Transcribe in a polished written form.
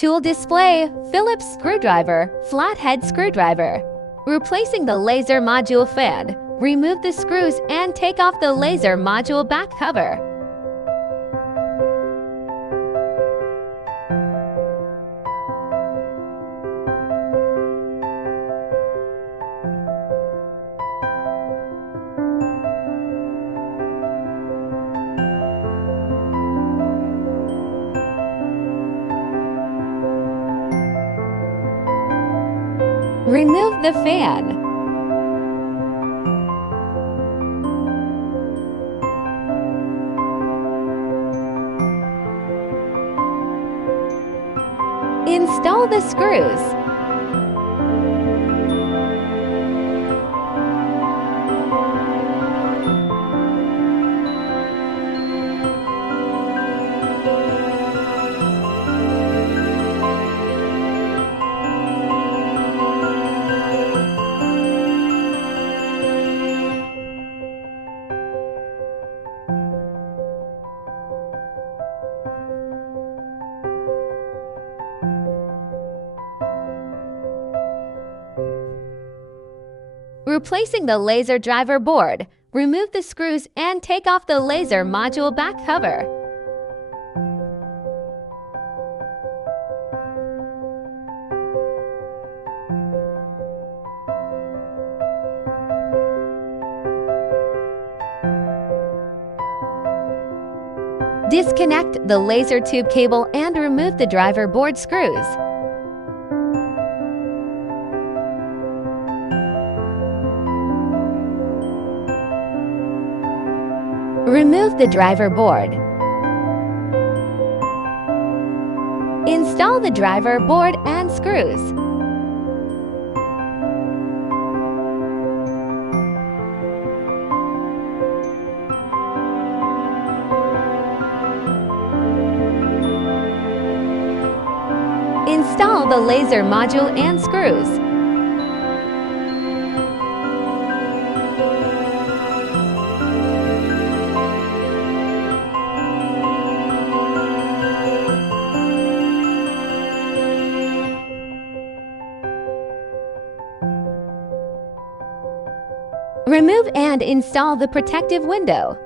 Tool display, Phillips screwdriver, flathead screwdriver. Replacing the laser module fan, remove the screws and take off the laser module back cover. Remove the fan. Install the screws. Replacing the laser driver board, remove the screws and take off the laser module back cover. Disconnect the laser tube cable and remove the driver board screws. Remove the driver board. Install the driver board and screws. Install the laser module and screws. Remove and install the protective window.